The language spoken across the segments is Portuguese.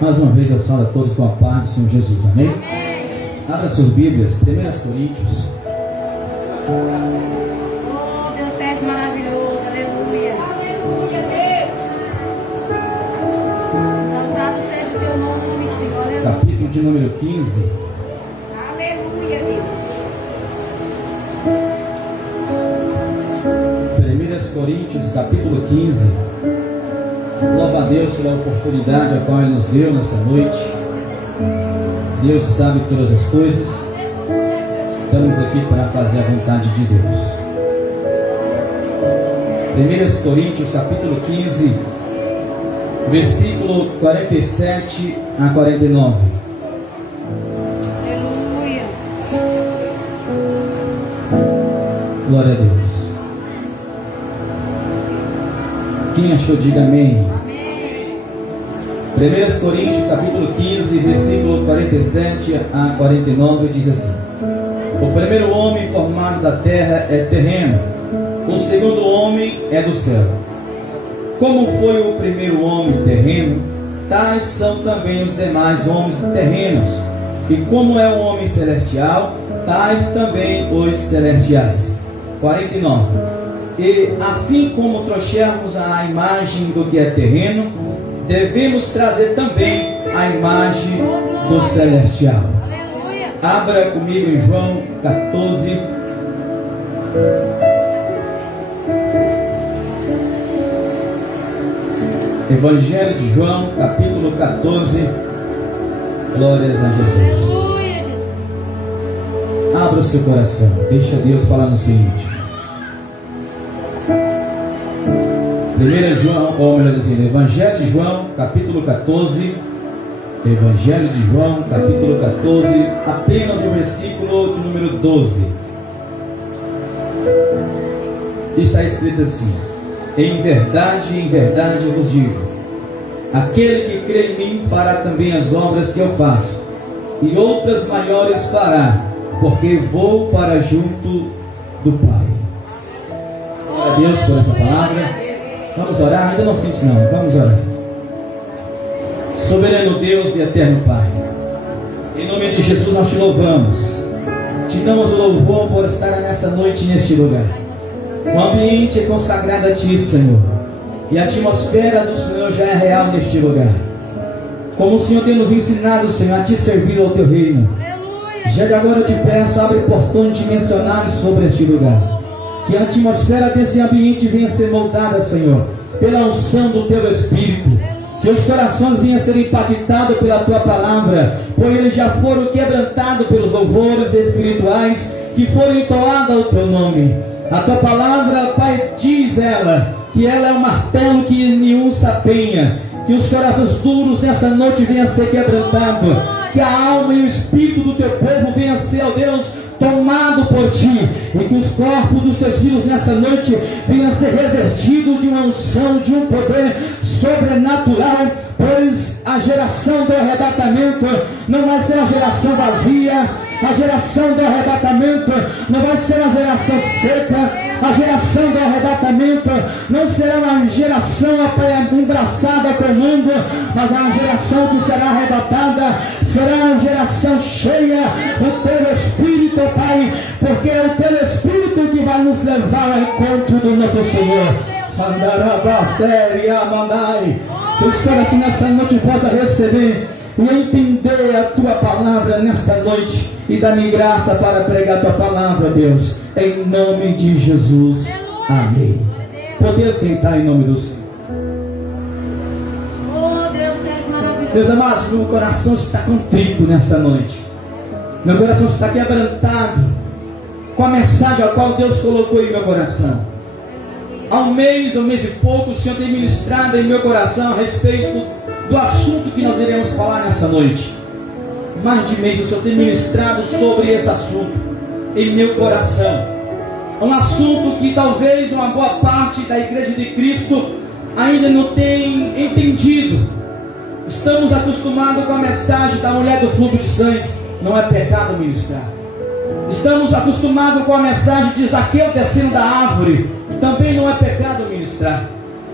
Mais uma vez eu saúdo a todos com a paz do Senhor Jesus, amém? Amém. Abra suas Bíblias, 1 Coríntios. Oh, Deus é maravilhoso, aleluia. Aleluia, Deus. Exaltado seja o teu nome, Senhor, aleluia. Capítulo de número 15. Aleluia, Deus. 1 Coríntios, capítulo 15. Louva a Deus pela oportunidade a qual Ele nos deu nessa noite. Deus sabe todas as coisas. Estamos aqui para fazer a vontade de Deus. 1 Coríntios, capítulo 15, versículo 47 a 49. Aleluia. Glória a Deus. Quem achou, diga amém. Amém. 1 Coríntios, capítulo 15, versículo 47 a 49, diz assim: O primeiro homem formado da terra é terreno, o segundo homem é do céu. Como foi o primeiro homem terreno, tais são também os demais homens terrenos. E como é o homem celestial, tais também os celestiais. 49. E assim como trouxermos a imagem do que é terreno, devemos trazer também a imagem do celestial. Aleluia. Abra comigo em João 14. Evangelho de João, capítulo 14. Glórias a Jesus. Aleluia, Jesus. Abra o seu coração. Deixa Deus falar no seguinte. 1 João, ou melhor dizendo, Evangelho de João, capítulo 14. Evangelho de João, capítulo 14, apenas o versículo de número 12. Está escrito assim: em verdade eu vos digo, aquele que crê em mim fará também as obras que eu faço, e outras maiores fará, porque vou para junto do Pai. Glória a Deus por essa palavra. Vamos orar? Ainda não sente não, vamos orar. Soberano Deus e eterno Pai, em nome de Jesus nós te louvamos, te damos o louvor por estar nessa noite neste lugar. O ambiente é consagrado a Ti, Senhor, e a atmosfera do Senhor já é real neste lugar. Como o Senhor tem nos ensinado, Senhor, a Te servir ao Teu reino. Aleluia. Já de agora eu te peço, abre portões dimensionais sobre este lugar. Que a atmosfera desse ambiente venha a ser moldada, Senhor, pela unção do Teu Espírito. Que os corações venham a ser impactados pela Tua palavra, pois eles já foram quebrantados pelos louvores espirituais que foram entoados ao Teu nome. A Tua palavra, Pai, diz ela, que ela é um martelo que nenhum sapenha. Que os corações duros nessa noite venham a ser quebrantados. Que a alma e o espírito do Teu povo venham a ser, ó Deus, tomado por Ti, e que os corpos dos Teus filhos nessa noite venham a ser revestidos de uma unção, de um poder sobrenatural, pois a geração do arrebatamento não vai ser uma geração vazia, a geração do arrebatamento não vai ser uma geração seca, a geração do arrebatamento não será uma geração embraçada com o mundo, mas a geração que será arrebatada será uma geração cheia do Teu Espírito, Pai, porque é o Teu Espírito que vai nos levar ao encontro do nosso Senhor. Que os corações nessa noite possam receber e entender a Tua palavra nesta noite, e dá-me graça para pregar a Tua palavra, Deus, em nome de Jesus. Amém. Poder sentar em nome do Senhor. Oh, Deus é maravilhoso. Meus amados, meu coração está contrito nesta noite. Meu coração está quebrantado com a mensagem a qual Deus colocou em meu coração. Há um mês e pouco, o Senhor tem ministrado em meu coração a respeito do assunto que nós iremos falar nessa noite. Mais de mês o Senhor tem ministrado sobre esse assunto em meu coração. Um assunto que talvez uma boa parte da Igreja de Cristo ainda não tem entendido. Estamos acostumados com a mensagem da mulher do fluxo de sangue. Não é pecado ministrar. Estamos acostumados com a mensagem de Zaqueu descendo da árvore. Também não é pecado ministrar.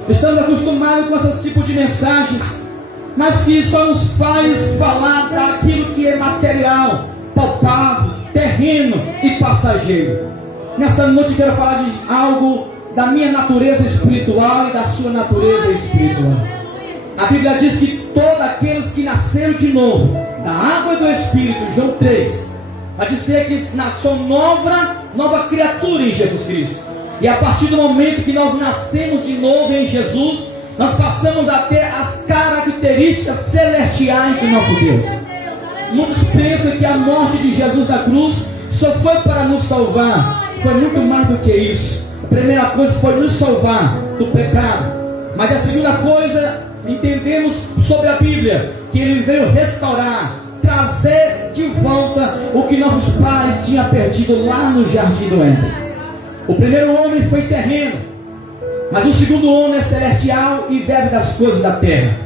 Estamos acostumados com esse tipo de mensagens. mas que só nos faz falar daquilo que é material, palpável, terreno e passageiro. Nessa noite eu quero falar de algo da minha natureza espiritual e da sua natureza espiritual. A Bíblia diz que todos aqueles que nasceram de novo, da água e do Espírito, João 3, vai dizer que nasceu nova criatura em Jesus Cristo. E a partir do momento que nós nascemos de novo em Jesus, nós passamos a ter as características celestiais do nosso Deus. Muitos pensam que a morte de Jesus da cruz só foi para nos salvar. Foi muito mais do que isso. A primeira coisa foi nos salvar do pecado. Mas a segunda coisa, entendemos sobre a Bíblia, que Ele veio restaurar, trazer de volta o que nossos pais tinham perdido lá no Jardim do Éden. O primeiro homem foi terreno, mas o segundo homem é celestial e vive das coisas da terra.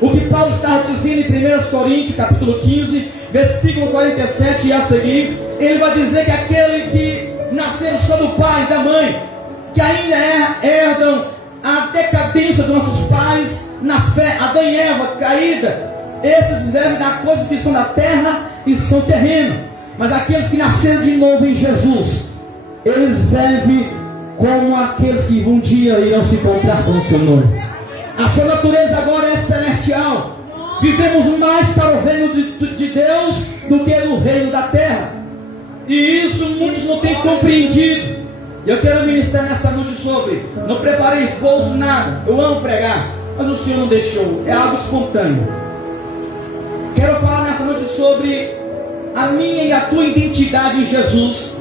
O que Paulo estava dizendo em 1 Coríntios capítulo 15, versículo 47 e a seguir, ele vai dizer que aquele que nasceram só do pai e da mãe, que ainda herdam a decadência dos nossos pais na fé, Adão e Eva caída, esses vivem das coisas que são da terra e são terreno. Mas aqueles que nasceram de novo em Jesus, eles vivem como aqueles que um dia irão se encontrar com o seu noivo. A sua natureza agora é celestial. Vivemos mais para o reino de Deus do que no reino da terra. E isso muitos não têm compreendido. Eu quero ministrar nessa noite sobre. Não preparei esboço, nada. Eu amo pregar, mas o Senhor não deixou. É algo espontâneo. Quero falar nessa noite sobre a minha e a tua identidade em Jesus,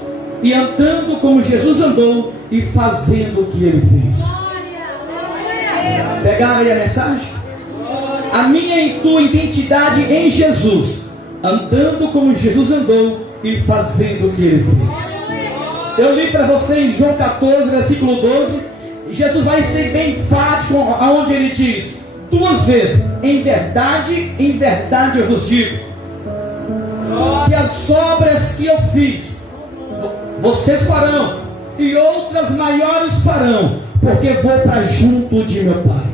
e andando como Jesus andou e fazendo o que Ele fez. Pegaram aí a mensagem? A minha e tua identidade em Jesus, andando como Jesus andou e fazendo o que Ele fez. Eu li para você em João 14, versículo 12. Jesus vai ser bem enfático, aonde Ele diz 2 vezes: em verdade eu vos digo, que as obras que eu fiz, vocês farão, e outras maiores farão, porque vou para junto de meu Pai.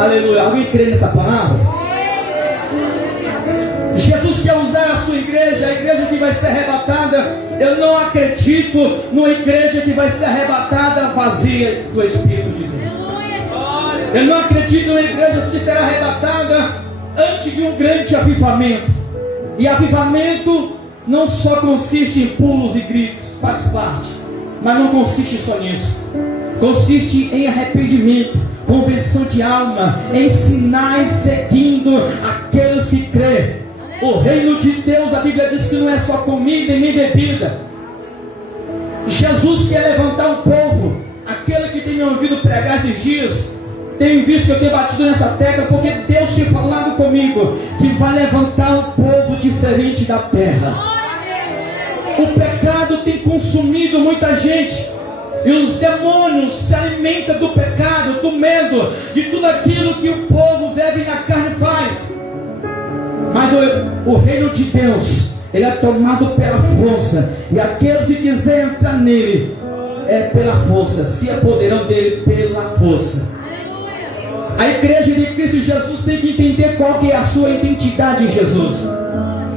Aleluia. Alguém crê nessa palavra? Jesus quer usar a sua igreja, a igreja que vai ser arrebatada. Eu não acredito numa igreja que vai ser arrebatada vazia do Espírito de Deus. Eu não acredito numa igreja que será arrebatada antes de um grande avivamento. E avivamento não só consiste em pulos e gritos, faz parte, mas não consiste só nisso. Consiste em arrependimento, conversão de alma, em sinais seguindo aqueles que crêem. O reino de Deus, a Bíblia diz que não é só comida e nem bebida. Jesus quer levantar um povo. Aquele que tem me ouvido pregar esses dias, tem visto que eu tenho batido nessa tecla, porque Deus tem falado comigo que vai levantar um povo diferente da terra. O pecado tem consumido muita gente, e os demônios se alimentam do pecado, do medo, de tudo aquilo que o povo vive na carne faz. Mas o reino de Deus, ele é tomado pela força, e aqueles que quiserem entrar nele, é pela força, se apoderam dele pela força. A igreja de Cristo Jesus tem que entender qual que é a sua identidade em Jesus.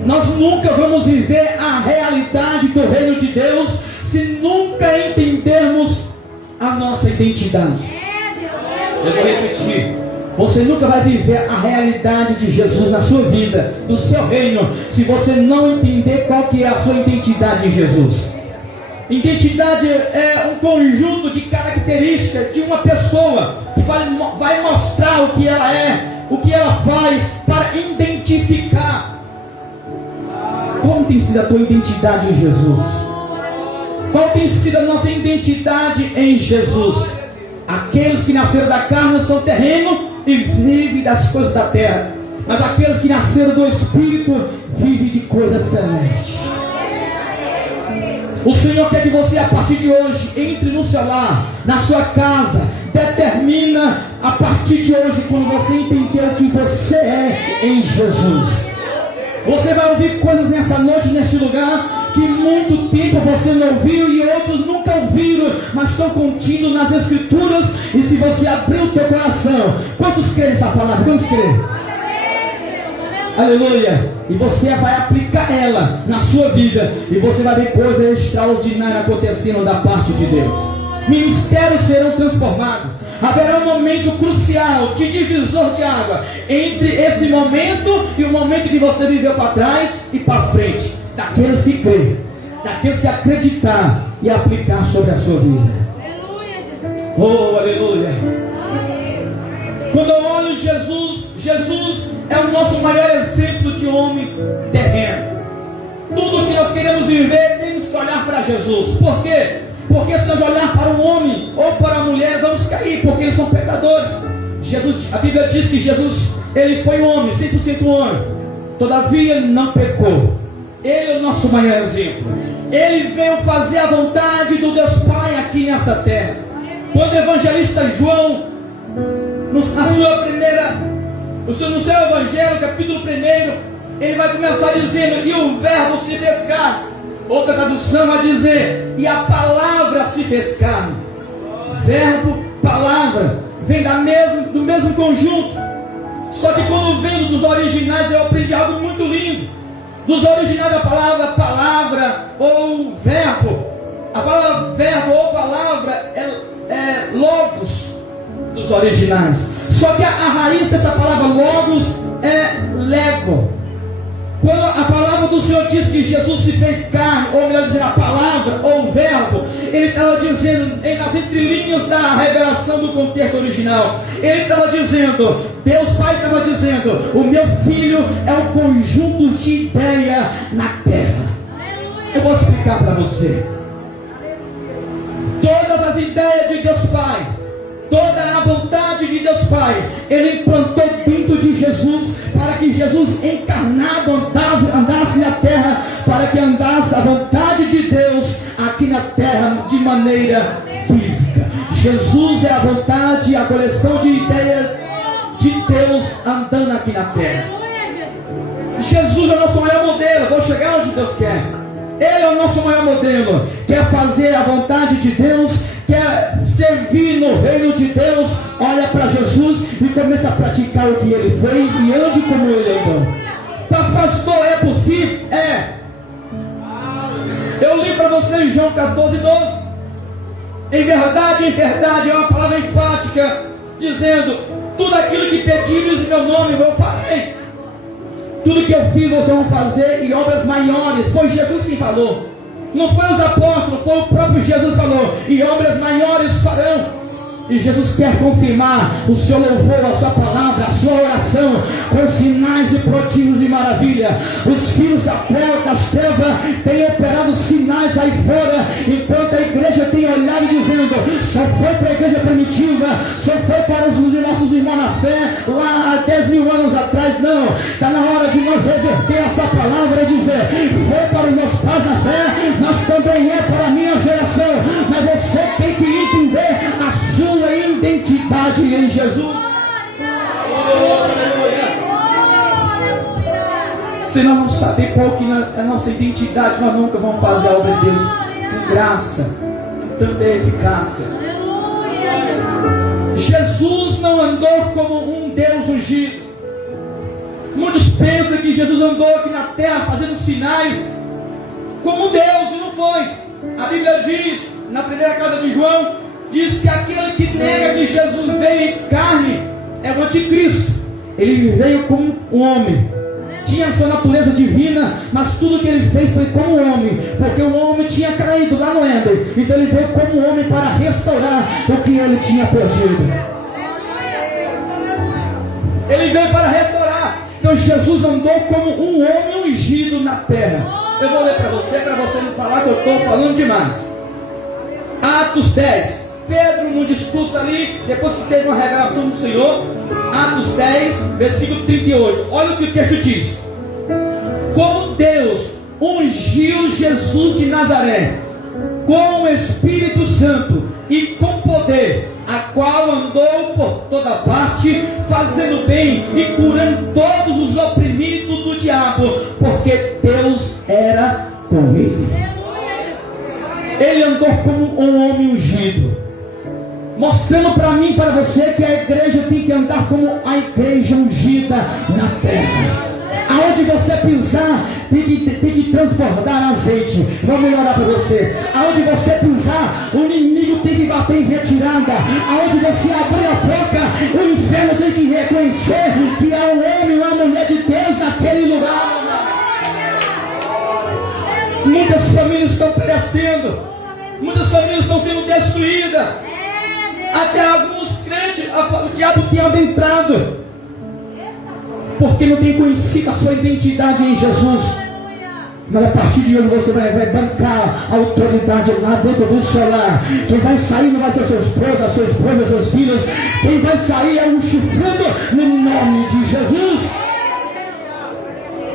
Nós nunca vamos viver a realidade do reino de Deus se nunca entendermos a nossa identidade. Eu vou repetir. Você nunca vai viver a realidade de Jesus na sua vida, no seu reino, se você não entender qual que é a sua identidade em Jesus. Identidade é um conjunto de características de uma pessoa que vai mostrar o que ela é, o que ela faz, para identificar. Como tem sido a tua identidade em Jesus? Qual tem sido a nossa identidade em Jesus? Aqueles que nasceram da carne são terreno e vivem das coisas da terra, mas aqueles que nasceram do Espírito vivem de coisas celestes. O Senhor quer que você, a partir de hoje, entre no seu lar, na sua casa. Determina a partir de hoje, quando você entender o que você é em Jesus. Você vai ouvir coisas nessa noite, neste lugar, que muito tempo você não ouviu e outros nunca ouviram, mas estão contidos nas Escrituras. E se você abrir o teu coração, quantos crer nessa palavra? Vamos crer. Aleluia. E você vai aplicar ela na sua vida. E você vai ver coisas extraordinárias acontecendo da parte de Deus. Ministérios serão transformados. Haverá um momento crucial de divisor de água entre esse momento e o momento que você viveu para trás e para frente. Daqueles que creem, daqueles que acreditar e aplicar sobre a sua vida. Oh, aleluia. Quando eu olho Jesus, Jesus é o nosso maior exemplo de homem terreno. Tudo que nós queremos viver, temos que olhar para Jesus. Por quê? Porque se nós olhar para um homem ou para a mulher, vamos cair, porque eles são pecadores. Jesus, a Bíblia diz que Jesus, ele foi um homem, 100% homem. Todavia não pecou. Ele é o nosso maior exemplo. Ele veio fazer a vontade do Deus Pai aqui nessa terra. Quando o evangelista João, no seu evangelho, capítulo 1, ele vai começar dizendo: e o verbo se fez carne. Outra tradução vai dizer: e a palavra se fez carne. Verbo, palavra, vem do mesmo conjunto. Só que quando vem dos originais, eu aprendi algo muito lindo. Dos originais da palavra, palavra ou verbo. A palavra verbo ou palavra é logos dos originais. Só que a raiz dessa palavra logos é lego. Quando a palavra do Senhor diz que Jesus se fez carne, ou melhor dizer, a palavra ou o verbo, ele estava dizendo, nas entrelinhas da revelação do contexto original, ele estava dizendo, Deus Pai estava dizendo: o meu filho é um conjunto de ideia na terra. Eu vou explicar para você. Todas as ideias de Deus Pai, toda a vontade de Deus Pai, ele implantou dentro de Jesus, para que Jesus encarnado andasse na terra, para que andasse a vontade de Deus aqui na terra de maneira física. Jesus é a vontade, a coleção de ideias de Deus andando aqui na terra. Jesus é o nosso maior modelo. Vou chegar onde Deus quer. Ele é o nosso maior modelo. Quer fazer a vontade de Deus, quer servir no reino de Deus, olha para Jesus e começa a praticar o que ele fez e ande como ele andou. Mas pastor, é possível? É. Eu li para vocês João 14:12. Em verdade, é uma palavra enfática, dizendo: tudo aquilo que pedires em meu nome eu farei. Tudo que eu fiz vocês vão fazer, e obras maiores. Foi Jesus quem falou. Não foi os apóstolos, foi o próprio Jesus que falou: e obras maiores farão. E Jesus quer confirmar o seu louvor, a sua palavra, a sua oração, com sinais e prodígios e maravilha. Os filhos das trevas têm operado sinais aí fora, enquanto a igreja tem olhado dizendo: só foi para a igreja primitiva, só foi para os nossos irmãos na fé, lá há 10.000 anos atrás. Não, está na hora de nós reverter essa palavra e dizer: foi para os meus pais na fé, mas também é para a minha geração. Mas você tem que entender a sua identidade em Jesus. Se nós não saber qual que é a nossa identidade, nós nunca vamos fazer a obra de Deus com graça, tanta eficácia. Jesus não andou como um Deus ungido. Muitos pensam que Jesus andou aqui na terra fazendo sinais como Deus, e não foi. A Bíblia diz, na primeira carta de João, diz que aquele que nega que Jesus veio em carne é o anticristo. Ele veio como um homem, tinha sua natureza divina, mas tudo que ele fez foi como um homem, porque o homem tinha caído lá no Éden. Então ele veio como um homem para restaurar o que ele tinha perdido. Ele veio para restaurar. Então Jesus andou como um homem ungido na terra. Eu vou ler para você não falar que eu estou falando demais. Atos 10. Pedro, num discurso ali, depois que teve uma revelação do Senhor, Atos 10, versículo 38. Olha o que o texto diz: como Deus ungiu Jesus de Nazaré com o Espírito Santo e com poder, a qual andou por toda parte, fazendo bem e curando todos os oprimidos do diabo, porque Deus era com ele. Ele andou como um homem ungido, mostrando para mim e para você que a igreja tem que andar como a a igreja ungida na terra. Aonde você pisar, tem que transbordar azeite. Vou melhorar para você. Aonde você pisar, o inimigo tem que bater em retirada. Aonde você abrir a boca, o inferno tem que reconhecer que há um homem, uma mulher de Deus naquele lugar. Muitas famílias estão perecendo. Muitas famílias estão sendo destruídas. Até alguns crentes, o diabo tem adentrado, porque não tem conhecido a sua identidade em Jesus. Mas a partir de hoje você vai bancar a autoridade lá dentro do seu lar. Quem vai sair não vai ser seu esposo, a sua esposa, seus filhos. Quem vai sair é um chifrudo no nome de Jesus.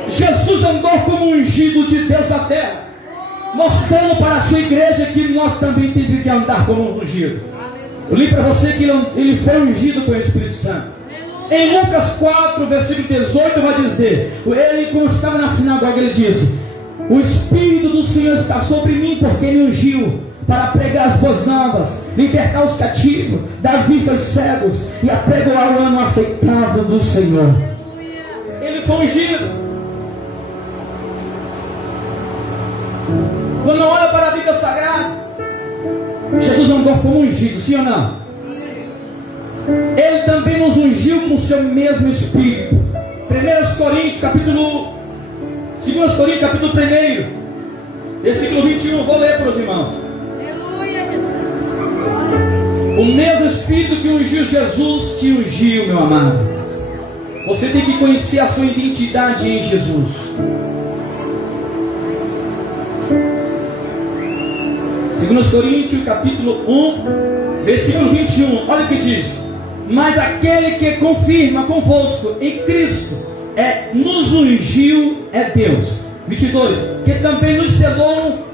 Jesus andou como ungido de Deus na terra, mostrando para a sua igreja que nós também temos que andar como um ungido. Eu li para você que ele foi ungido pelo Espírito Santo. Em Lucas 4, versículo 18, vai dizer, ele, como estava na sinagoga, ele disse: o Espírito do Senhor está sobre mim, porque me ungiu para pregar as boas novas, libertar os cativos, dar vista aos cegos e apregoar o ano aceitável do Senhor. Ele foi ungido. Quando olha para a Bíblia Sagrada, Jesus andou como ungido, sim ou não? Ele também nos ungiu com o seu mesmo Espírito. 2 Coríntios capítulo 1, versículo 21, vou ler para os irmãos. Aleluia, Jesus. O mesmo Espírito que ungiu Jesus te ungiu, meu amado. Você tem que conhecer a sua identidade em Jesus. Segundo Coríntios capítulo 1, versículo 21, olha o que diz: mas aquele que confirma convosco em Cristo nos ungiu é Deus. 22, que também nos selou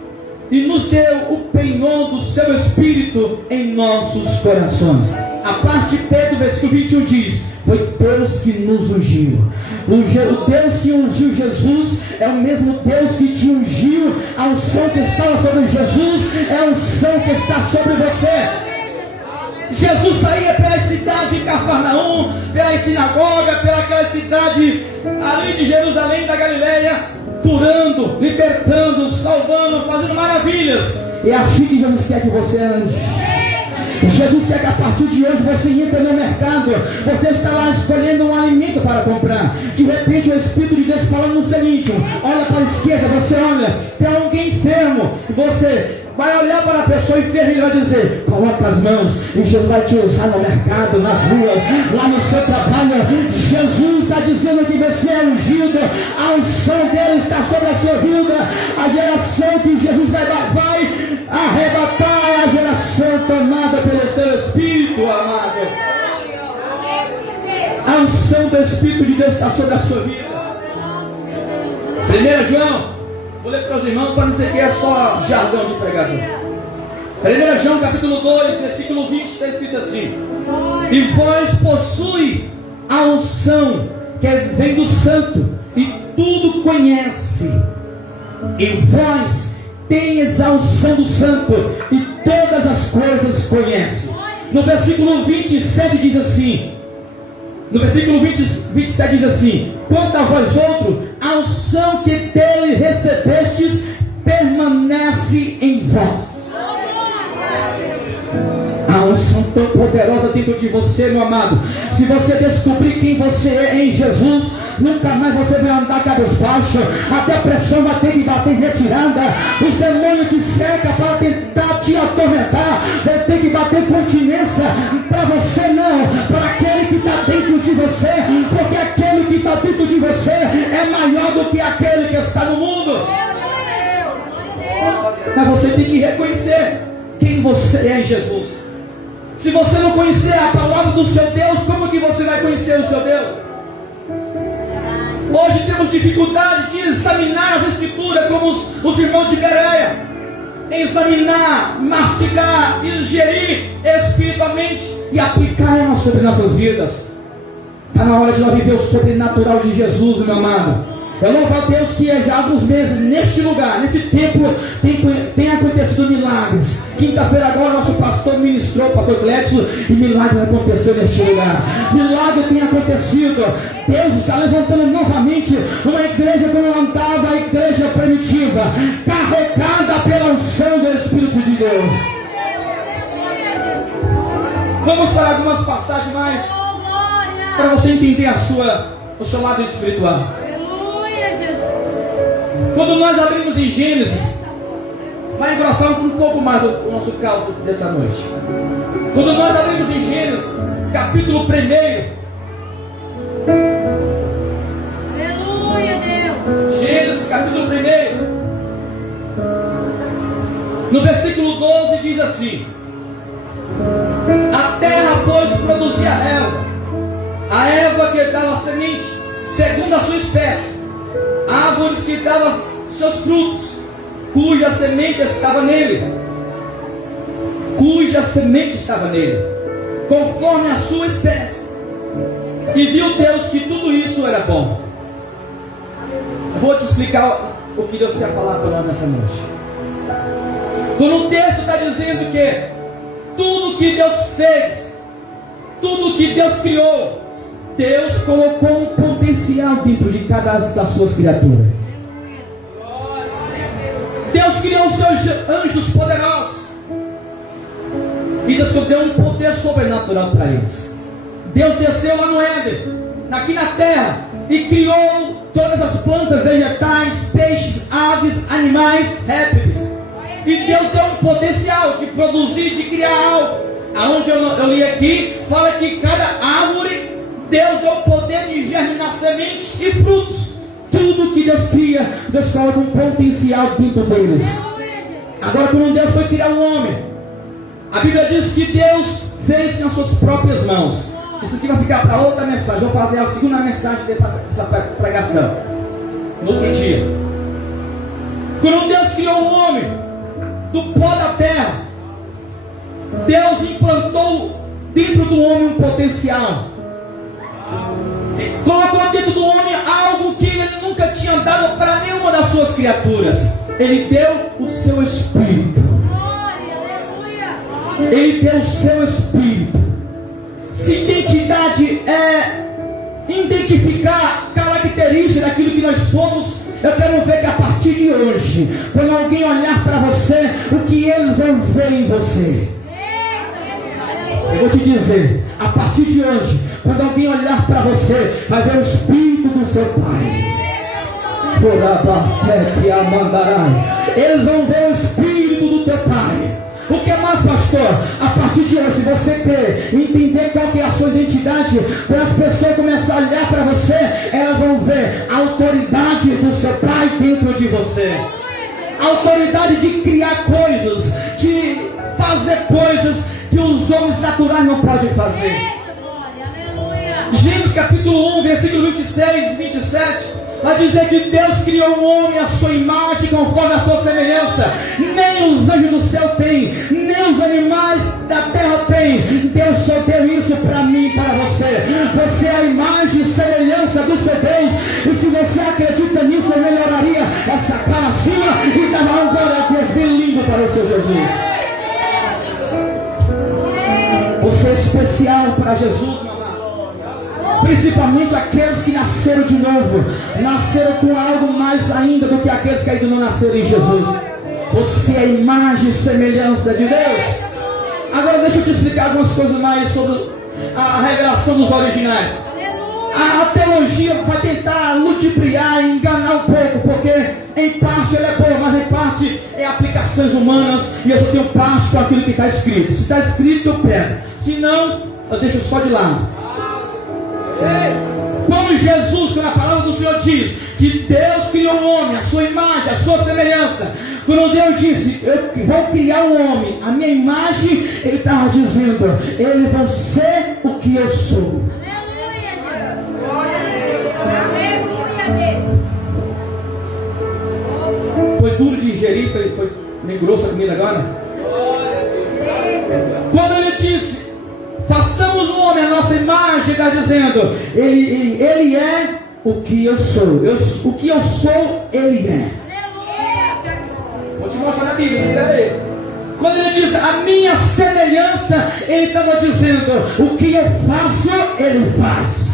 e nos deu o penhor do seu Espírito em nossos corações. A parte B do versículo 21 diz: foi Deus que nos ungiu. O Deus que ungiu Jesus é o mesmo Deus que te ungiu. A unção que estava sobre Jesus é a unção que está sobre você. Jesus saía pela cidade de Cafarnaum, pela sinagoga, pelaquela cidade ali de Jerusalém da Galileia, curando, libertando, salvando, fazendo maravilhas. É assim que Jesus quer que você ande. Jesus quer que a partir de hoje você entre no mercado, você está lá escolhendo um alimento para comprar. De repente o Espírito de Deus falando no seu íntimo, olha para a esquerda, você olha, tem alguém enfermo, e você vai olhar para a pessoa enferma e vai dizer: coloca as mãos, e Jesus vai te usar no mercado, nas ruas, lá no seu trabalho. Jesus está dizendo que você é ungido, a unção dele está sobre a sua vida. A geração que Jesus vai arrebatar é a geração tomada pelo seu Espírito, amado. A unção do Espírito de Deus está sobre a sua vida. 1 João, vou ler para os irmãos para não ser que é só jargão de pregador. 1 João capítulo 2, versículo 20, está escrito assim: e vós possui a unção que vem do Santo, e tudo conhece. E vós tendes a unção do Santo, e todas as coisas conhece. No versículo 27 diz assim, no versículo 27 diz assim: quanto a vós outros, a unção que dele recebestes permanece em vós. A unção tão poderosa dentro de você, meu amado. Se você descobrir quem você é em Jesus, nunca mais você vai andar cabisbaixo. A depressão vai ter que bater em retirada. Os demônios que cercam para tentar te atormentar vai ter que bater continência. Para você não, para aquele que está dentro de você. Porque aquele que está dentro de você é maior do que aquele que está no mundo. Mas você tem que reconhecer quem você é em Jesus. Se você não conhecer a palavra do seu Deus, como que você vai conhecer o seu Deus? Hoje temos dificuldade de examinar as Escrituras, como os irmãos de Bereia. Examinar, mastigar, ingerir espiritualmente e aplicar elas sobre nossas vidas. Está na hora de nós viver o sobrenatural de Jesus, meu amado. Eu louvo a Deus que já há alguns meses neste lugar, nesse templo, tem acontecido milagres. Quinta-feira agora nosso pastor ministrou, pastor Gledson, e milagres aconteceu neste lugar. Milagre tem acontecido. Deus está levantando novamente uma igreja como andava a igreja primitiva, carregada pela unção do Espírito de Deus. Vamos para algumas passagens mais, para você entender o seu lado espiritual. Quando nós abrimos em Gênesis, vai engrossar um pouco mais o nosso cálculo dessa noite. Quando nós abrimos em Gênesis, capítulo 1, aleluia, Deus. Gênesis, capítulo 1, no versículo 12 diz assim: a terra, pois, produzia a erva que dava semente, segundo a sua espécie, árvores que davam seus frutos, cuja semente estava nele, conforme a sua espécie. E viu Deus que tudo isso era bom. Eu vou te explicar o que Deus quer falar para nós nessa noite. Quando o texto está dizendo que tudo que Deus fez, tudo que Deus criou, Deus colocou um potencial dentro de cada das suas criaturas. Deus criou os seus anjos poderosos, e Deus deu um poder sobrenatural para eles. Deus desceu lá no Éden, aqui na terra, e criou todas as plantas, vegetais, peixes, aves, animais, répteis. E Deus deu um potencial de produzir, de criar algo. Aonde eu li aqui, fala que cada árvore, Deus deu o poder de germinar sementes e frutos. Tudo que Deus cria, Deus coloca um potencial dentro deles. Agora, quando Deus foi criar o homem, a Bíblia diz que Deus fez com as suas próprias mãos. Isso aqui vai ficar para outra mensagem. Vou fazer a segunda mensagem dessa pregação, no outro dia. Quando Deus criou o homem do pó da terra, Deus implantou dentro do homem um potencial. Colocou dentro do homem algo que ele nunca tinha dado para nenhuma das suas criaturas. Ele deu o seu espírito. Ele deu o seu espírito. Se identidade é identificar características daquilo que nós somos, eu quero ver que a partir de hoje, quando alguém olhar para você, o que eles vão ver em você. Eu vou te dizer, a partir de hoje, quando alguém olhar para você, vai ver o Espírito do seu Pai. Eles vão ver o Espírito do teu Pai. O que mais, pastor? A partir de hoje, se você quer entender qual que é a sua identidade, quando as pessoas começarem a olhar para você, elas vão ver a autoridade do seu Pai dentro de você. A autoridade de criar coisas, de fazer coisas que os homens naturais não podem fazer. Gênesis capítulo 1, versículo 26 e 27, vai dizer que Deus criou o homem à sua imagem, conforme a sua semelhança. Nem os anjos do céu têm, nem os animais da terra têm. Deus só deu isso para mim e para você. Você é a imagem e semelhança do seu Deus. E se você acredita nisso, eu melhoraria essa cara sua e dava um glória a Deus bem lindo para o seu Jesus. Você é especial para Jesus, meu amado. Principalmente aqueles que nasceram de novo, nasceram com algo mais ainda do que aqueles que ainda não nasceram em Jesus. Você é a imagem e semelhança de Deus. Agora deixa eu te explicar algumas coisas mais sobre a revelação dos originais. A teologia vai tentar ludibriar e enganar um pouco, porque em parte ela é boa, mas em parte é aplicações humanas, e eu só tenho parte com aquilo que está escrito. Se está escrito, eu pego. Se não, eu deixo só de lado. Como Jesus, quando a palavra do Senhor diz que Deus criou um homem, a sua imagem, a sua semelhança. Quando Deus disse, eu vou criar um homem, a minha imagem, Ele estava dizendo, eles vão ser o que eu sou. Foi duro de ingerir, foi meio grossa a comida agora. Quando Ele disse, façamos um homem a nossa imagem, está dizendo, ele é o que eu sou. O que eu sou, Ele é. Vou te mostrar na Bíblia, você quer ver? Quando ele diz a minha semelhança, ele estava dizendo: o que eu faço, ele faz.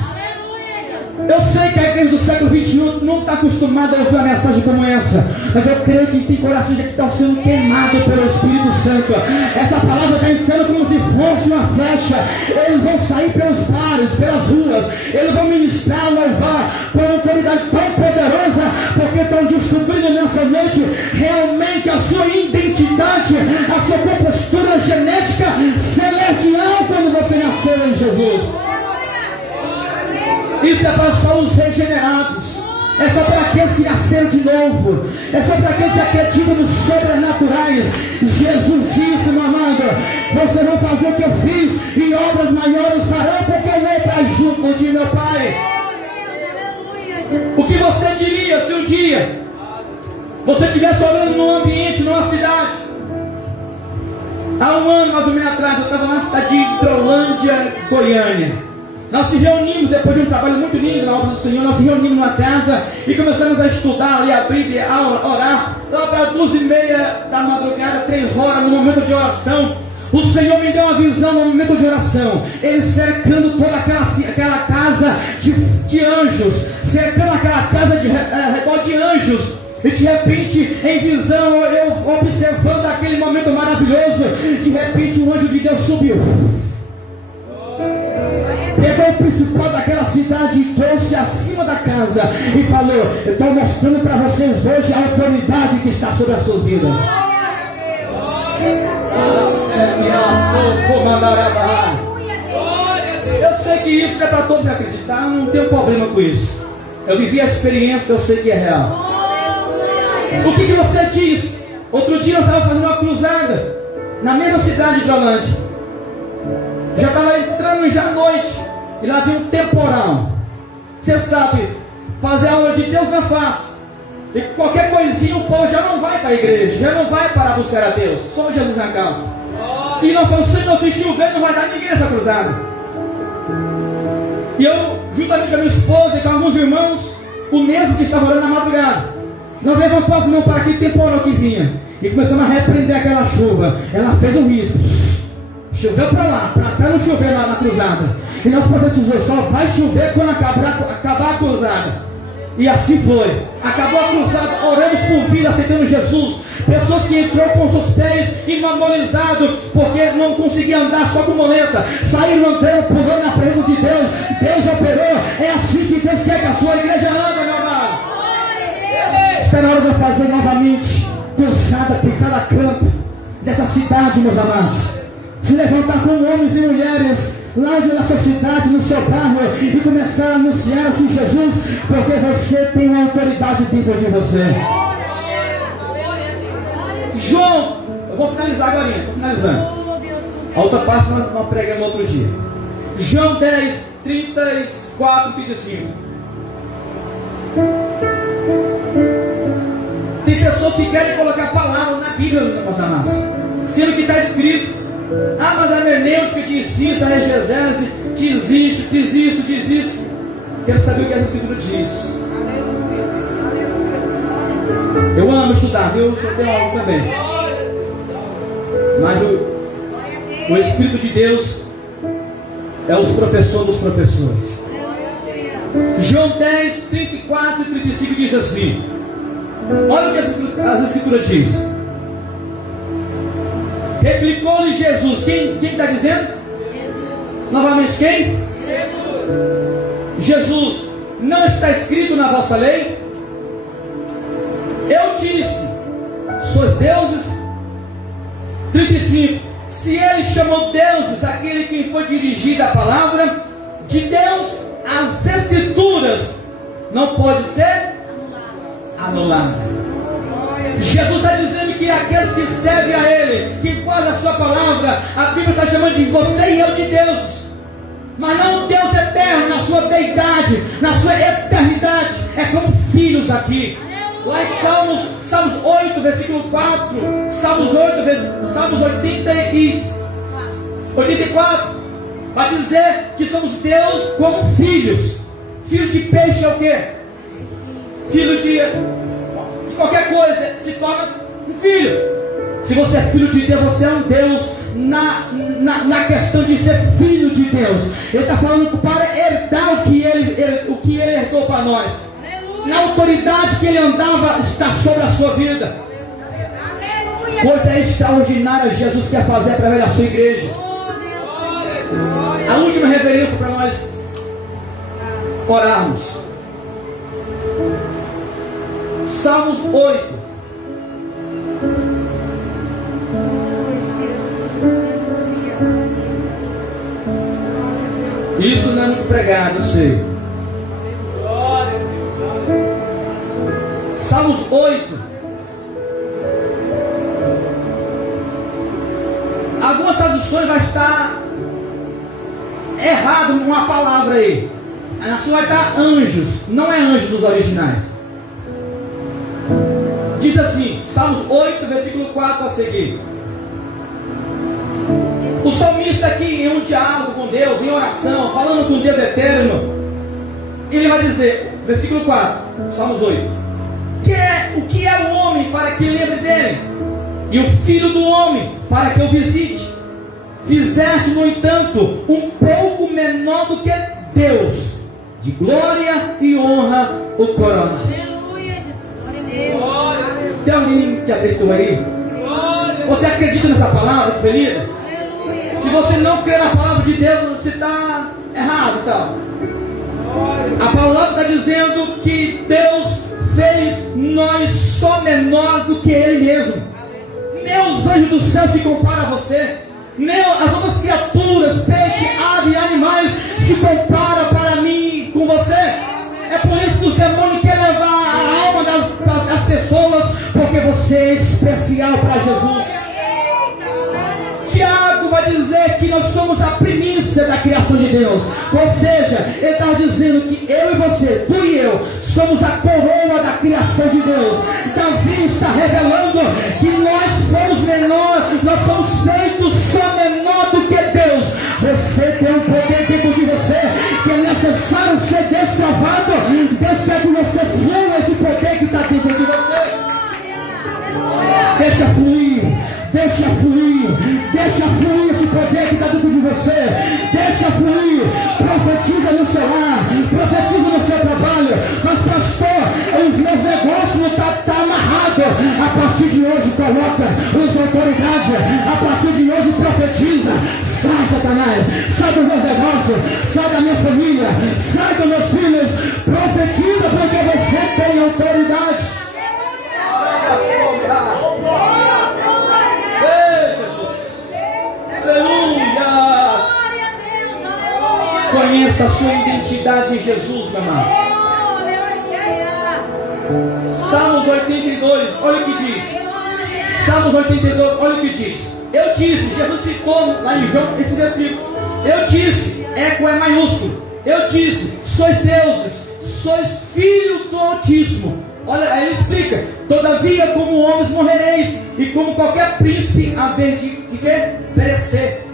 Eu sei que a igreja do século XXI não está acostumada a ouvir uma mensagem como essa, mas eu creio que tem corações que estão sendo queimados pelo Espírito Santo. Essa palavra está entrando como se fosse uma flecha. Eles vão sair pelos bares, pelas ruas, eles vão ministrar, louvar com uma autoridade tão poderosa, porque estão descobrindo nessa noite realmente a sua identidade, a sua compostura genética celestial quando você nasceu em Jesus. Isso é para só os regenerados, é só para aqueles que nasceram de novo, é só para aqueles que acreditam nos sobrenaturais. Jesus disse, meu amado, vocês vão fazer o que eu fiz, e obras maiores farão, porque eu vou estar junto de meu Pai. O que você diria se um dia você estivesse orando num ambiente, numa cidade? Há um ano mais ou menos atrás, eu estava na cidade de Hidrolândia, Goiânia. Nós se reunimos depois de um trabalho muito lindo na obra do Senhor. Nós se reunimos numa casa e começamos a estudar ali a Bíblia, a orar. Lá para 2h30 da madrugada, 3 horas, no momento de oração, o Senhor me deu uma visão no momento de oração. Ele cercando toda aquela casa de anjos, cercando aquela casa de redor de anjos. E de repente, em visão, eu observando aquele momento maravilhoso, de repente um anjo de Deus subiu, pegou o principal daquela cidade e trouxe acima da casa e falou: eu estou mostrando para vocês hoje a autoridade que está sobre as suas vidas. Eu sei que isso é para todos acreditar, eu não tenho problema com isso. Eu vivi a experiência, eu sei que é real. O que você diz? Outro dia eu estava fazendo uma cruzada na mesma cidade de Hidrolândia. Já estava entrando já à noite e lá vinha um temporal. Você sabe, fazer a obra de Deus não é fácil. E qualquer coisinha o povo já não vai para a igreja, já não vai para buscar a Deus. Só Jesus na calma. E nós falamos: Senhor, se chover não vai dar ninguém essa cruzada. E eu, juntamente com a minha esposa e com alguns irmãos, o mesmo que estava orando na madrugada, nós levantamos as mãos para aquele temporal que vinha e começamos a repreender aquela chuva. Ela fez um risco, choveu para lá, para cá não choveu na cruzada. E nós profetizamos: só vai chover quando acabar a cruzada. E assim foi. Acabou a cruzada, oramos por vida, aceitando Jesus. Pessoas que entrou com seus pés imamorizados, porque não conseguiam andar só com muleta, saíram andando, pulando na presença de Deus. Deus operou. É assim que Deus quer que a sua igreja anda, meu amado. Está na hora de eu fazer novamente cruzada por cada canto dessa cidade, meus amados. Se levantar com homens e mulheres lá na sua cidade, no seu bairro, e começar a anunciar assim Jesus, porque você tem uma autoridade dentro de você. João, eu vou finalizar agora, estou finalizando. A outra parte nós pregamos outro dia. João 10, 34, 35. Tem pessoas que querem colocar palavras na Bíblia, meus amados, sendo que está escrito: ah, mas a hermenêutica diz isso, a exegese diz isso. Quero saber o que essa escritura diz. Eu amo estudar, eu só tenho algo também. Mas o Espírito de Deus é o professor dos professores. João 10, 34 e 35 diz assim: olha o que as escrituras diz. Replicou-lhe Jesus. Quem está dizendo? Jesus. Novamente, quem? Jesus. Não está escrito na vossa lei? Eu disse: sois deuses. 35. Se ele chamou deuses aquele quem foi dirigida a palavra de Deus, as escrituras não pode ser anulada. Jesus está dizendo que aqueles que servem a Ele, que guardam a sua palavra, a Bíblia está chamando de você e eu de Deus. Mas não Deus eterno na sua deidade, na sua eternidade. É como filhos aqui. Lá em Salmos 8, versículo 4, Salmos 84, vai dizer que somos Deus como filhos. Filho de peixe é o quê? Filho de qualquer coisa se torna um filho. Se você é filho de Deus, você é um Deus na questão de ser filho de Deus. Ele está falando para herdar o que ele herdou para nós. Na autoridade que ele andava está sobre a sua vida. Coisa extraordinária Jesus quer fazer através da sua igreja. A última referência para nós orarmos. Salmos 8. Isso não é muito pregado, eu sei. Salmos 8. Algumas traduções vai estar errado uma palavra aí. A sua vai estar anjos. Não é anjos dos originais. Diz assim, Salmos 8, versículo 4 a seguir. O salmista aqui em um diálogo com Deus, em oração, falando com Deus eterno, ele vai dizer, versículo 4, Salmos 8: o que é o homem para que lembre dele? E o filho do homem para que o visite? Fizeste, no entanto, um pouco menor do que Deus, de glória e honra o coroa. Tem alguém que acreditou aí? Você acredita nessa palavra, Felida? Se você não crê na palavra de Deus, você está errado, então. A palavra está dizendo que Deus fez nós só menor do que Ele mesmo. Nem os anjos do céu se comparam a você. Nem as outras criaturas, peixe, ave e animais se comparam para mim com você. É por isso que os demônios querem levar a alma das pessoas, porque você é especial para Jesus. Tiago vai dizer que nós somos a primícia da criação de Deus. Ou seja, ele está dizendo que eu e você, tu e eu, somos a coroa da criação de Deus. Davi está revelando que nós somos menor, nós somos feitos só menor do que Deus. Você tem um poder dentro de você que é necessário ser destravado. Deus quer que você flua esse poder que está dentro de você. Deixa fluir. Deixa fluir, deixa fluir esse poder que está dentro de você. Deixa fluir, profetiza no seu lar, profetiza no seu trabalho. Mas pastor, os meus negócios não estão amarrados. A partir de hoje coloca os autoridades. A partir de hoje profetiza. Sai, Satanás, sai dos meus negócios, sai da minha família, sai dos meus filhos. Profetiza porque você tem autoridade. Aleluia! Conheça a sua identidade em Jesus, meu amado. Salmos 82, olha o que diz. Salmos 82, olha o que diz. Eu disse, Jesus citou lá em João esse versículo. Eu disse, eco é maiúsculo. Eu disse, sois deuses, sois filho do Altíssimo. Olha, aí ele explica: todavia, como homens morrereis, e como qualquer príncipe haver de perecer.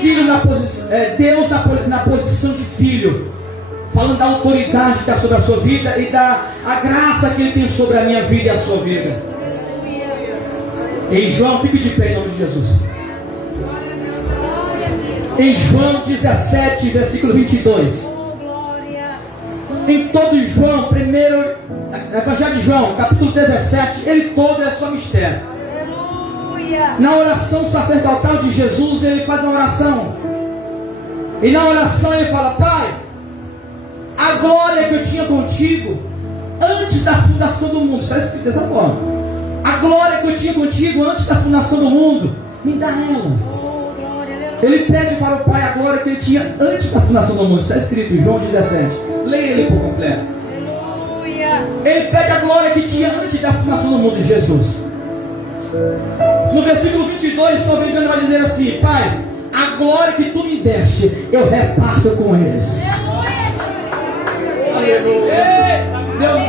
Filho na posição, Deus na posição de filho, falando da autoridade que está sobre a sua vida e da a graça que Ele tem sobre a minha vida e a sua vida. Em João, fique de pé em nome de Jesus. Em João 17, versículo 22. Em todo João, primeiro, Evangelho de João, capítulo 17, ele todo é só mistério. Na oração sacerdotal de Jesus, ele faz uma oração. E na oração ele fala: Pai, a glória que eu tinha contigo antes da fundação do mundo. Está escrito dessa forma: a glória que eu tinha contigo antes da fundação do mundo, me dá ela. Ele pede para o Pai a glória que ele tinha antes da fundação do mundo. Está escrito em João 17. Leia ele por completo. Ele pede a glória que tinha antes da fundação do mundo de Jesus. No versículo 22, se não me engano, vai dizer assim: Pai, a glória que tu me deste, eu reparto com eles. Aleluia.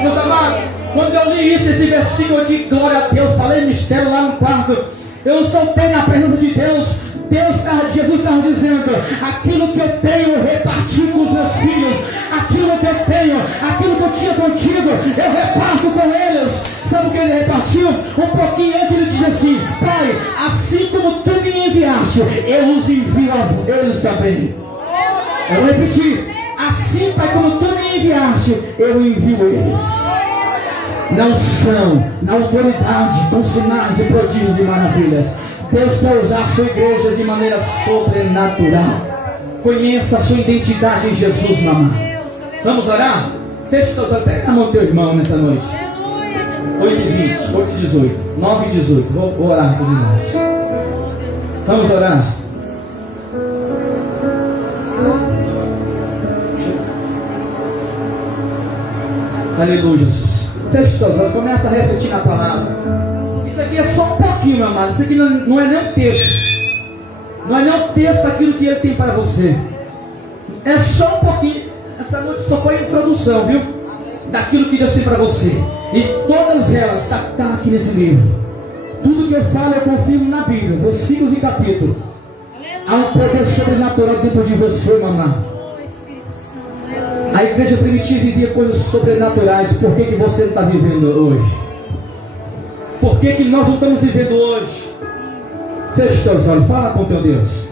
Meus amados, quando eu li isso, esse versículo de glória a Deus, falei mistério lá no quarto, eu soltei na presença de Deus. Jesus estava dizendo: aquilo que eu tenho eu reparti com os meus filhos. Aquilo que eu tenho, aquilo que eu tinha contigo, eu reparto com eles. Sabe o que ele repartiu? Um pouquinho antes ele disse assim: Pai, assim como tu me enviaste, eu os envio a eles também. Eu vou repetir: assim, Pai, como tu me enviaste, eu envio eles. Na unção, na autoridade, com sinais e prodígios e maravilhas. Deus quer usar a sua igreja de maneira sobrenatural. Conheça a sua identidade em Jesus, mamãe. Vamos orar? Feche teus olhos, pega na mão do teu irmão nessa noite. 8h20, 8h18, 9h18. Vou orar por nós. Vamos orar. Aleluia, Jesus. Feche teus olhos, começa a refletir na palavra. Isso aqui é só um pouquinho, meu amado. Isso aqui não é nem um texto. Não é nem um texto daquilo que ele tem para você. É só um pouquinho. Essa noite só foi a introdução, viu? Daquilo que Deus tem para você. E todas elas estão aqui nesse livro. Tudo que eu falo eu confirmo na Bíblia, versículos e capítulos. Há um poder sobrenatural dentro de você, mamãe. A igreja primitiva vivia coisas sobrenaturais. Por que você não está vivendo hoje? Por que nós não estamos vivendo hoje? Feche teus olhos, fala com teu Deus.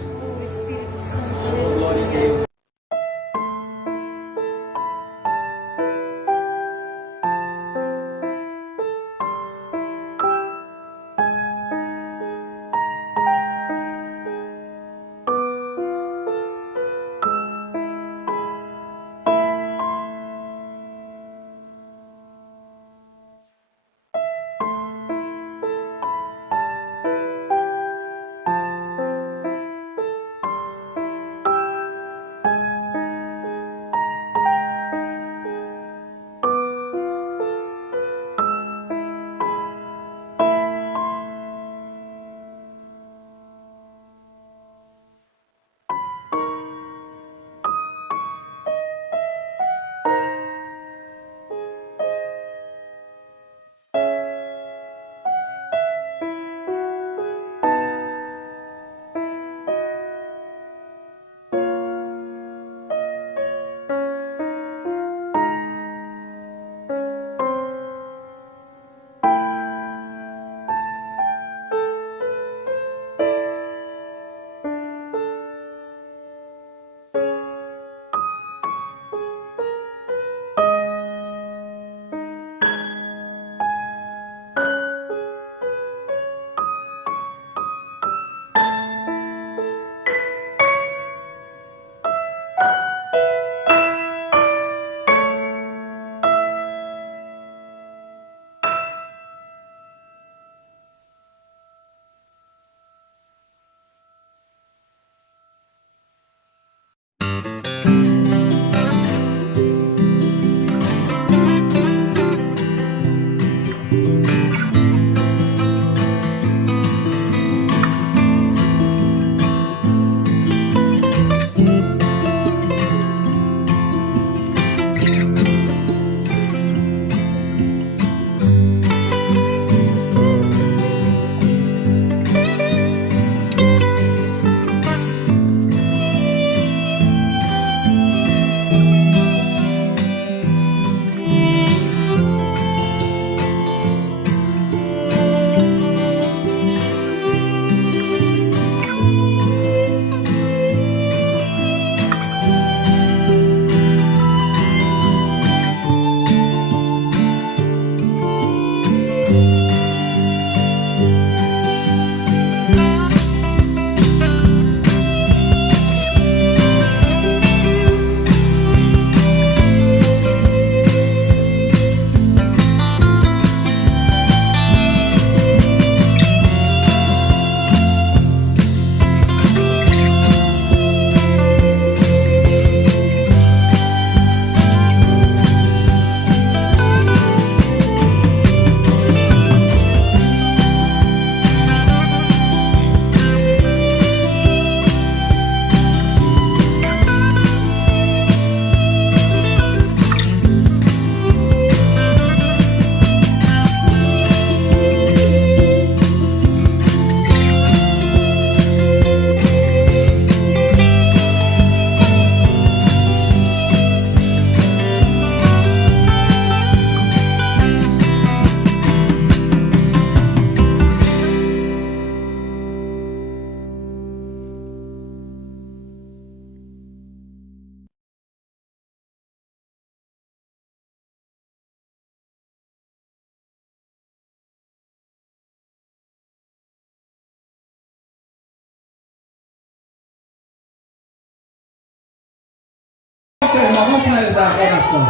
teu irmão, vamos finalizar a oração.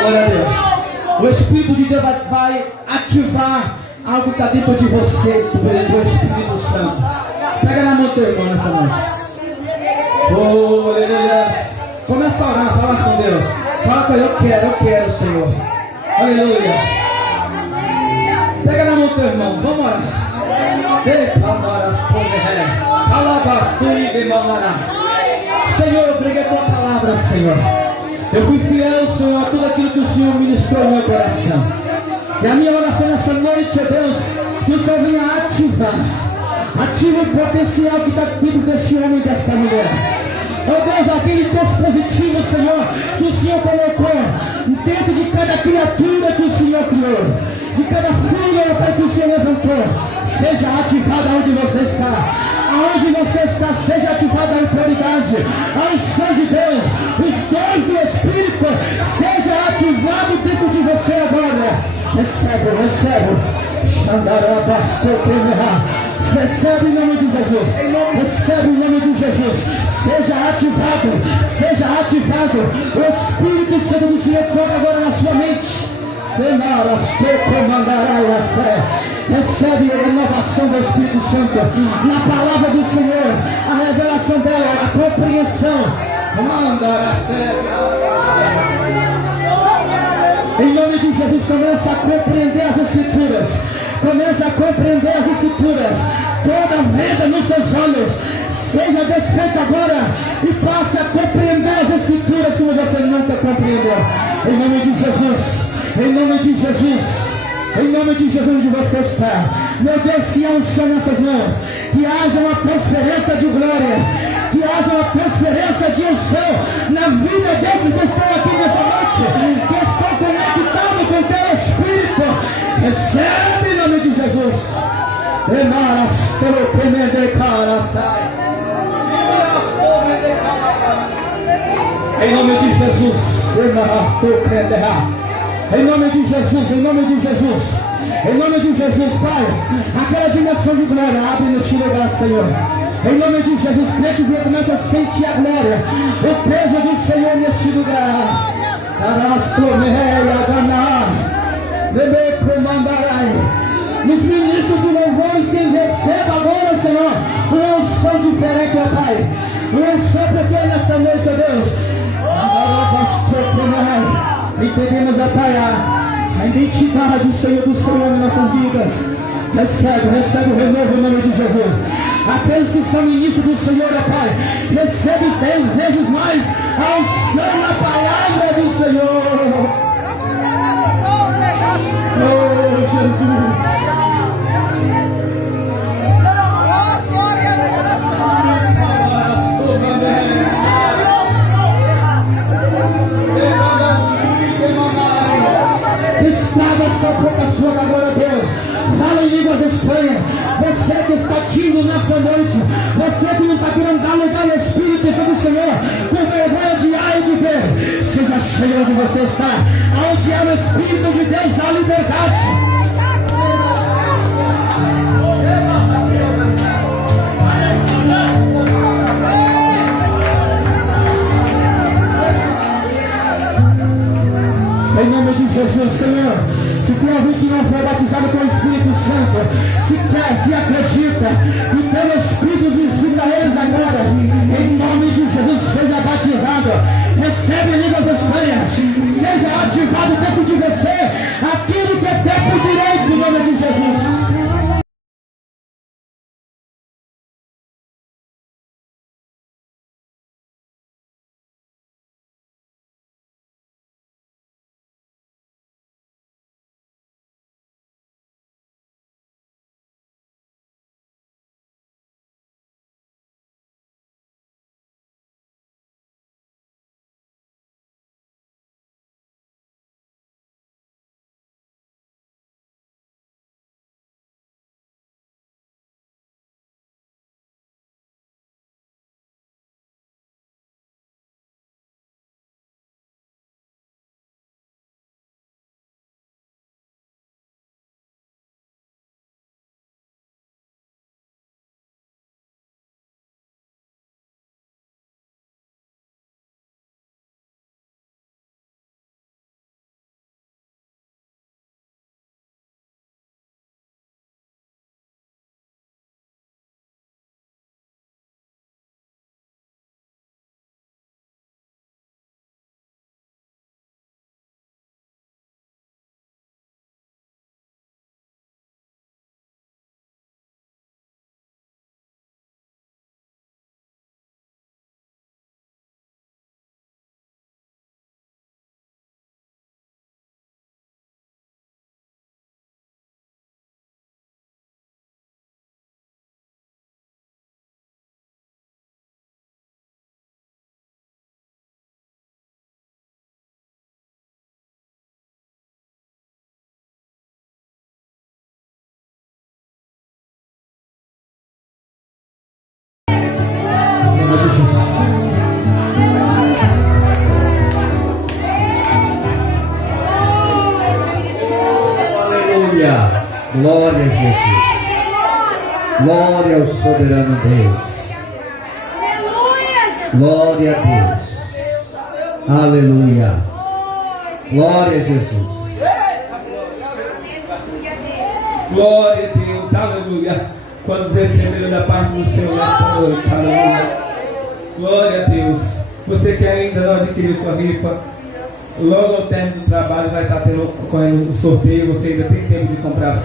Glória a Deus. O Espírito de Deus vai ativar algo que está dentro de você, do Espírito Santo. Pega na mão do teu irmão nessa noite. Oh, aleluia. Começa a orar, fala com Deus. Fala com ele, eu quero, Senhor. Aleluia. Pega na mão do teu irmão, vamos orar. Senhor, eu preguei a tua palavra, Senhor. Eu fui fiel, Senhor, a tudo aquilo que o Senhor ministrou no meu coração. E a minha oração nessa noite, Deus, que o Senhor venha ativar. Ative o potencial que está dentro deste homem e desta mulher. Oh Deus, aquele texto positivo, Senhor, que o Senhor colocou dentro de cada criatura que o Senhor criou, de cada filho, Pai, que o Senhor levantou, seja ativado onde você está. Aonde você está, seja ativada a autoridade, a unção de Deus, os dons do Espírito, seja ativado dentro de você agora. Recebe. Recebe em nome de Jesus. Recebe em nome de Jesus. Seja ativado. O Espírito Santo do Senhor toca agora na sua mente. Recebe a renovação do Espírito Santo, na palavra do Senhor, a revelação dela, a compreensão. Em nome de Jesus, começa a compreender as Escrituras. Toda venda nos seus olhos seja desfeita agora e passe a compreender as Escrituras como você nunca compreendeu. Em nome de Jesus. Em nome de Jesus, onde você está. Meu Deus, se há um som nessas mãos, que haja uma transferência de glória, que haja uma transferência de unção na vida desses que estão aqui nessa noite, que estão conectados com o teu Espírito. Recebe em nome de Jesus. Em nome de Jesus. Em nome de Jesus, Pai, aquela dimensão de glória, abre neste lugar, Senhor. Em nome de Jesus, crente, começa a sentir a glória, o peso do Senhor neste lugar. Nos ministros de louvores, que receba agora, Senhor, uma unção diferente, ó Pai. Uma unção pequena nesta noite, ó Deus. Entendemos, ó Pai, a identidade do Senhor em nossas vidas. Recebe o renovo em nome de Jesus. Aqueles que são ministros do Senhor, ó Pai, recebe 10 vezes mais a unção na palavra do Senhor. Oh, Jesus. Estava sua boca sua agora, Deus. Fala em línguas estranhas. Você que está tímido nessa noite, você que não está querendo dar lugar ao Espírito Santo do Senhor, com vergonha de ar e de ver, seja cheio onde você está. Onde é o Espírito de Deus, há liberdade. Em nome de Jesus, Senhor, se tem alguém que não foi batizado com o Espírito Santo, se quer, se acredita, e tem o Espírito visível a eles agora, em nome de Jesus, seja batizado, recebe línguas estranhas, seja ativado dentro de você, aquilo que é tempo direito, em nome de Jesus. Glória ao soberano Deus. Glória a Deus. Aleluia. Glória a Jesus. Glória a Deus. Aleluia. Quando receberam da parte do Senhor nesta noite. Aleluia. Glória a Deus. Você que ainda não adquiriu sua rifa, logo ao término do trabalho vai estar correndo um sorteio. Você ainda tem tempo de comprar a sua.